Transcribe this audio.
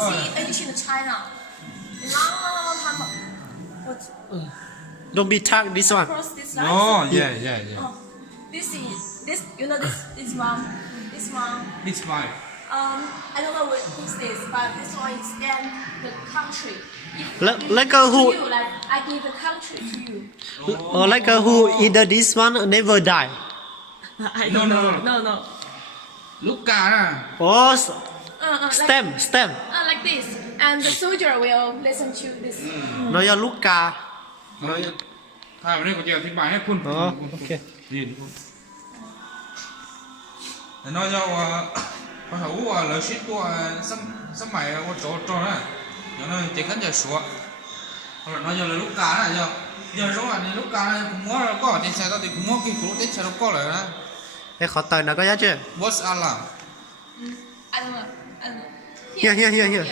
see edition in China. Long time ago. What? Don't be tag this one. Cross this line. Oh, yeah. Oh, this is this. You know this one. This one. It's fine. I don't know what this, but this one is then the country. Like a who, To you, like I give the country to you. or like a who either this one never die. I No, don't no, know. no. No, no. Lúc cả nè. Oh, Like, stem. like this, and the soldier will listen to this. Nó do lúc ca. Haiวันนี้ผมจะอธิบายให้คุณ Ok. นี่ทุกคนแต่น้อยจะว่าภาษาว่าเราชิดตัวสมัยว่าโจนะอย่างนั้นเจ๊ขันจะชัวน้อยจะเลยลูกกานะgiờ số là lúc cả cũng mua rồi có tiền xe tao thì cũng mua cái cũ tiền xe đâu có rồi đó. Ê, khó tời nó có giá chưa? What's Allah? I don't know. Here.